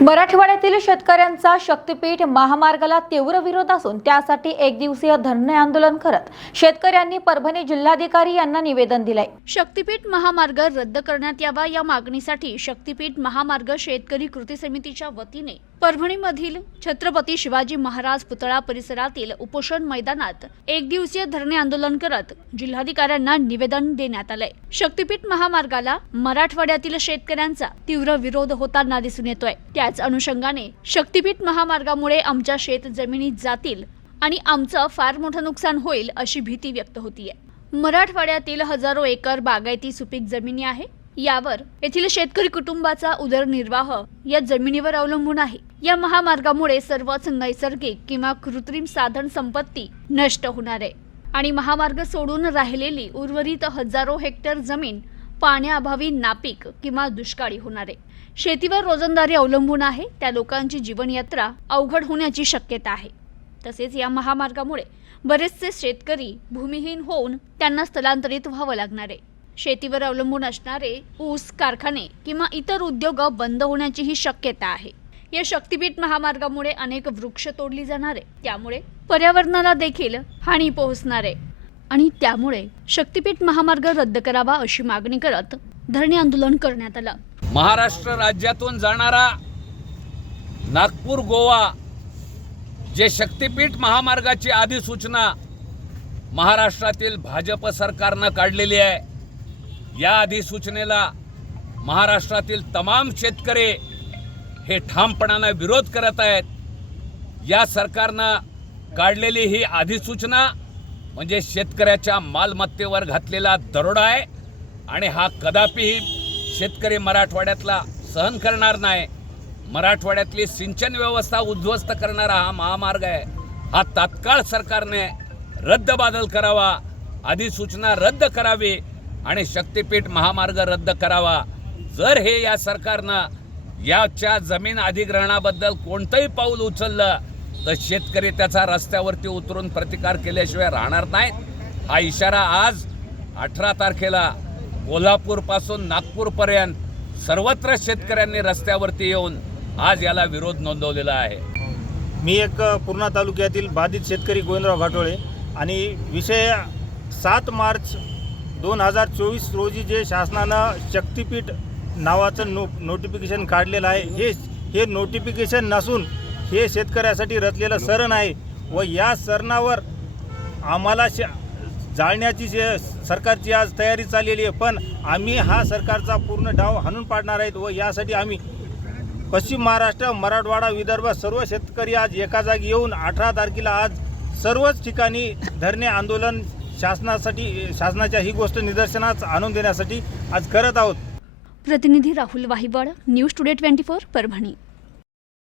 मराठवाड्यातील शेतकऱ्यांचा शक्तीपीठ महामार्गाला तीव्र विरोध असून त्यासाठी एक दिवसीय धरणे आंदोलन करत शेतकऱ्यांनी परभणी जिल्हाधिकारी यांना निवेदन दिलंय. शक्तीपीठ महामार्ग रद्द करण्यात यावा या मागणीसाठी शक्तीपीठ महामार्ग शेतकरी कृती समितीच्या वतीने परभणीमधील छत्रपती शिवाजी महाराज पुतळा परिसरातील उपोषण मैदानात एक दिवसीय धरणे आंदोलन करत जिल्हाधिकाऱ्यांना निवेदन देण्यात आलंय. शक्तीपीठ महामार्गाला मराठवाड्यातील शेतकऱ्यांचा तीव्र विरोध होताना दिसून येतोय. त्याच अनुषंगाने शक्तीपीठ महामार्गामुळे आमच्या शेत जमिनीत जातील आणि आमचं फार मोठं नुकसान होईल अशी भीती व्यक्त होतीये. मराठवाड्यातील हजारो एकर बागायती सुपीक जमिनी आहे. यावर येथील शेतकरी कुटुंबाचा उदरनिर्वाह या जमिनीवर अवलंबून आहे. या महामार्गामुळे सर्वच नैसर्गिक किंवा कृत्रिम साधन संपत्ती नष्ट होणार आहे. आणि महामार्ग सोडून राहिलेली उर्वरित हजारो हेक्टर जमीन पाण्याअभावी नापीक किंवा दुष्काळी होणार आहे. शेतीवर रोजंदारी अवलंबून आहे त्या लोकांची जीवनयात्रा अवघड होण्याची शक्यता आहे. तसेच या महामार्गामुळे बरेचसे शेतकरी भूमिहीन होऊन त्यांना स्थलांतरित व्हावं लागणार आहे. शेतीवर अवलंबून असणारे ऊस कारखाने किंवा इतर उद्योग बंद होण्याचीही शक्यता आहे. या शक्तीपीठ महामार्गामुळे अनेक वृक्ष तोडली जाणार आहे त्यामुळे पर्यावरणाला देखील हानी पोहोचणार. आहे आणि त्यामुळे शक्तीपीठ महामार्ग रद्द करावा अशी मागणी करत धरणे आंदोलन करण्यात आलं. महाराष्ट्र राज्यातून जाणारा नागपूर गोवा जे शक्तीपीठ महामार्गाची अधिसूचना महाराष्ट्रातील भाजप सरकारनं काढलेली आहे या अधिसूचनेला महाराष्ट्रातील तमाम शेतकरी हे ठामपणानं विरोध करत आहेत. या सरकारनं काढलेली ही अधिसूचना म्हणजे शेतकऱ्याच्या मालमत्तेवर घातलेला दरोडा आहे आणि हा कदापिही शेतकरी मराठवाड्यातला सहन करणार नाही. मराठवाड्यातली सिंचन व्यवस्था उद्ध्वस्त करणारा हा महामार्ग आहे. हा तात्काळ सरकारने रद्दबादल करावा अधिसूचना रद्द करावी आणि शक्तीपीठ महामार्ग रद्द करावा. जर हे या सरकारनं याच्या जमीन अधिग्रहणाबद्दल कोणतंही पाऊल उचललं तर शेतकरी त्याचा रस्त्यावरती उतरून प्रतिकार केल्याशिवाय राहणार नाहीत. हा इशारा आज अठरा तारखेला कोल्हापूरपासून नागपूरपर्यंत सर्वत्र शेतकऱ्यांनी रस्त्यावरती येऊन आज याला विरोध नोंदवलेला आहे. मी एक पूर्णा तालुक्यातील बाधित शेतकरी गोविंदराव घाटोळे आणि विषय सात मार्च दोन हजार चोवीस रोजी जे शासनानं शक्तीपीठ नावाचं नो नोटिफिकेशन काढलेलं आहे हे हे नोटिफिकेशन नसून हे शेतकऱ्यासाठी रचलेलं सरण आहे व या सरणावर आम्हाला श जाळण्याची जे सरकारची आज तयारी चाललेली आहे पण आम्ही हा सरकारचा पूर्ण डाव हाणून पाडणार आहेत व यासाठी आम्ही पश्चिम महाराष्ट्र मराठवाडा विदर्भ सर्व शेतकरी आज एका जागी येऊन अठरा तारखेला आज सर्वच ठिकाणी धरणे आंदोलन शासनासाठी शासनाच्या ही गोष्ट निदर्शनास आणून देण्यासाठी आज करत आहोत. प्रतिनिधी Rahul Vahivad news today twenty four Parbhani.